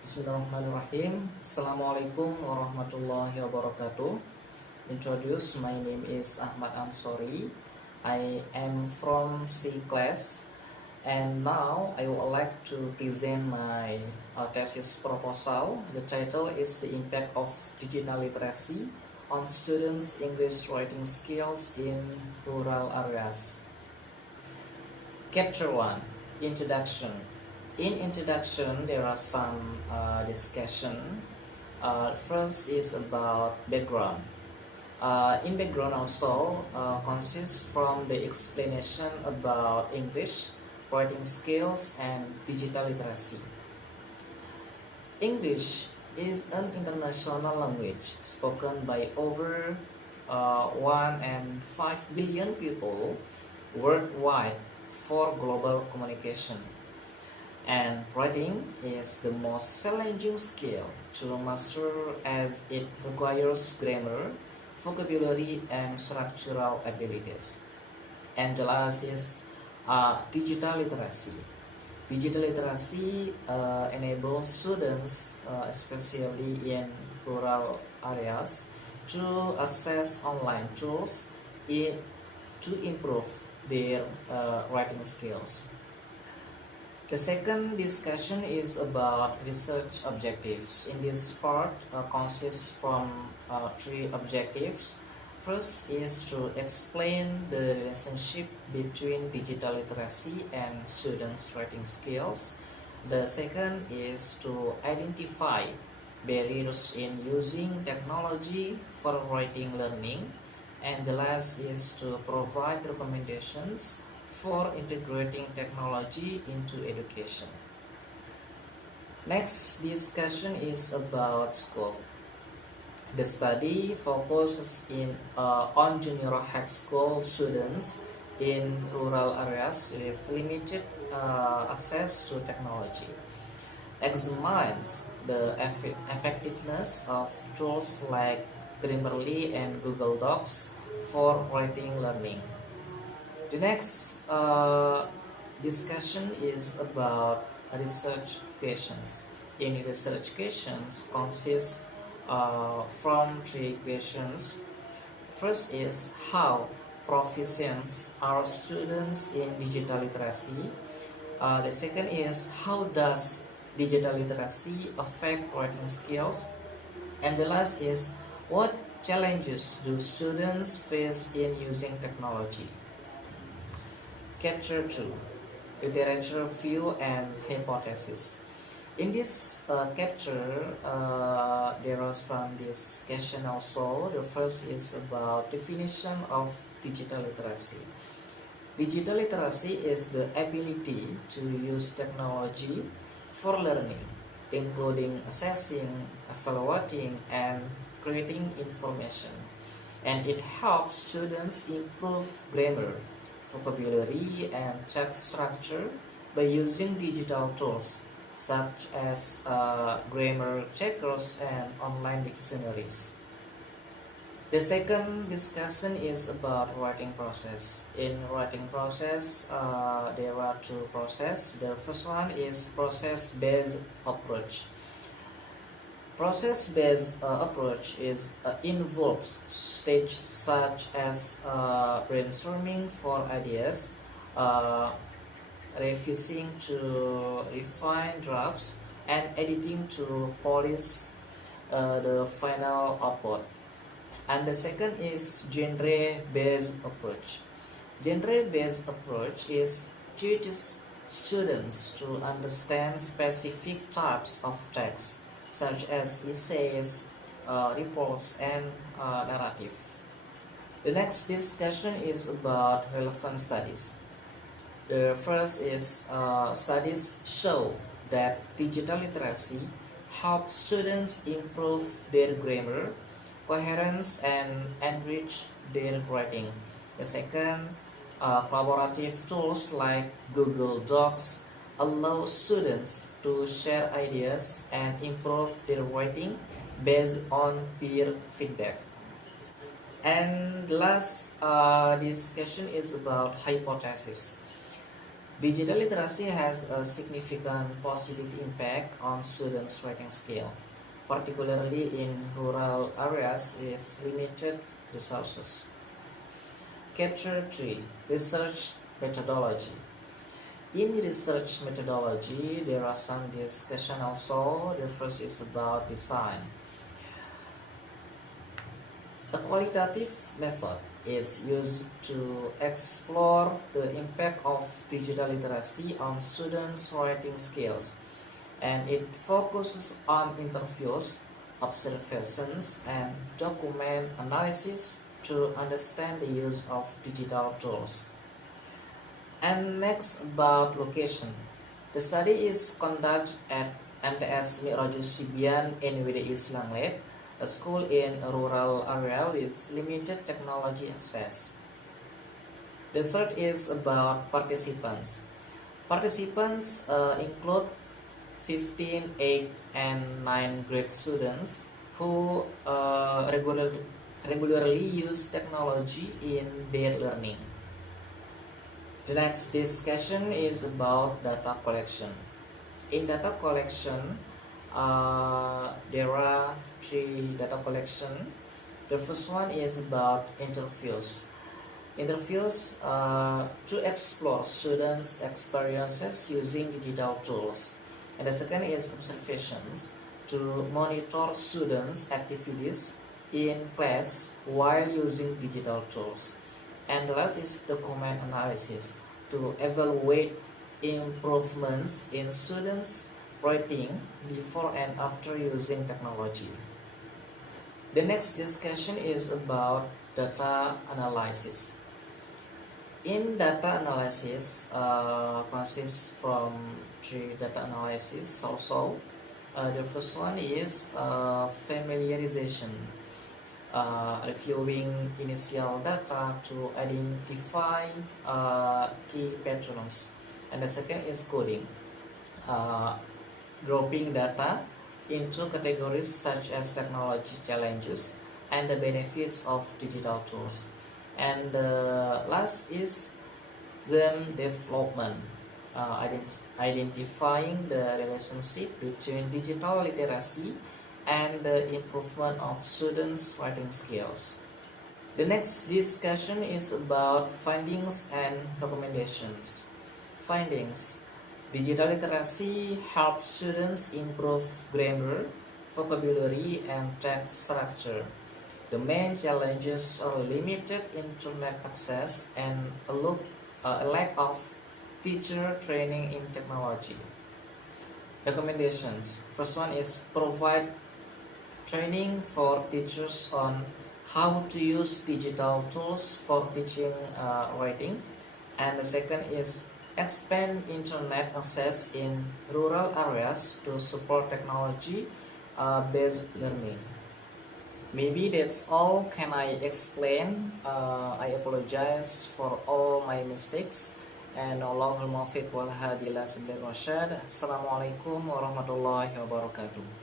Bismillahirrahmanirrahim. Assalamualaikum warahmatullahi wabarakatuh. Introduce, my name is Ahmad Ansori. I am from C class, and now I would like to present my thesis proposal. The title is The Impact of Digital Literacy on Students' English Writing Skills in Rural Areas. Chapter 1, Introduction. In introduction, there are some discussion. First is about background. In background also consists from the explanation about English, writing skills, and digital literacy. English is an international language spoken by over 1.5 billion people worldwide for global communication. And writing is the most challenging skill to master as it requires grammar, vocabulary, and structural abilities. And the last is digital literacy. Digital literacy enables students, especially in rural areas, to access online tools to improve their writing skills. The second discussion is about research objectives. In this part consists from three objectives. First is to explain the relationship between digital literacy and students' writing skills. The second is to identify barriers in using technology for writing learning. And the last is to provide recommendations for integrating technology into education. Next discussion is about scope. The study focuses on junior high school students in rural areas with limited access to technology. Examines the effectiveness of tools like Grammarly and Google Docs for writing learning. The next discussion is about research questions. In research questions consists from three questions. First is how proficient are students in digital literacy. The second is how does digital literacy affect writing skills? And the last is what challenges do students face in using technology? Chapter 2, Literature View and Hypothesis. In this chapter, there are some discussion also. The first is about definition of digital literacy. Digital literacy is the ability to use technology for learning, including assessing, evaluating, and creating information. And it helps students improve grammar, vocabulary, and text structure by using digital tools such as grammar checkers and online dictionaries. The second discussion is about writing process. In writing process, there are two processes. The first one is process-based approach. Process-based approach involves stages such as brainstorming for ideas, revising to refine drafts, and editing to polish the final output. And the second is genre-based approach. Genre-based approach teaches students to understand specific types of text, such as essays, reports, and narrative. The next discussion is about relevant studies. The first is studies show that digital literacy helps students improve their grammar, coherence, and enrich their writing. The second, collaborative tools like Google Docs allow students to share ideas and improve their writing based on peer feedback. And the last discussion is about hypothesis. Digital literacy has a significant positive impact on students' writing skill, particularly in rural areas with limited resources. Chapter 3: Research Methodology. In research methodology, there are some discussion also. The first is about design. A qualitative method is used to explore the impact of digital literacy on students' writing skills, and it focuses on interviews, observations, and document analysis to understand the use of digital tools. And next, about location. The study is conducted at MTS Mi'rajul Sibian in Wida Islam Lab, a school in a rural area with limited technology access. The third is about participants. Participants include 15, 8, and 9 grade students who regularly use technology in their learning. The next discussion is about data collection. In data collection, there are 3 data collection. The first one is about interviews. Interviews to explore students' experiences using digital tools. And the second is observations to monitor students' activities in class while using digital tools. And the last is document analysis to evaluate improvements in students' writing before and after using technology. The next discussion is about data analysis. In data analysis consists from 3 data analysis also. The first one is familiarization, reviewing initial data to identify key patterns. And the second is coding, grouping data into categories such as technology challenges and the benefits of digital tools. And the last is game development, identifying the relationship between digital literacy and the improvement of students' writing skills. The next discussion is about findings and recommendations. Findings: digital literacy helps students improve grammar, vocabulary, and text structure. The main challenges are limited internet access and a lack of teacher training in technology. Recommendations: first one is provide training for teachers on how to use digital tools for teaching writing. And the second is expand internet access in rural areas to support technology based learning. Maybe that's all can I explain. I apologize for all my mistakes. And Allahul Muwaffiq wal hadi ila sabil rasyad. Assalamualaikum warahmatullahi wabarakatuh.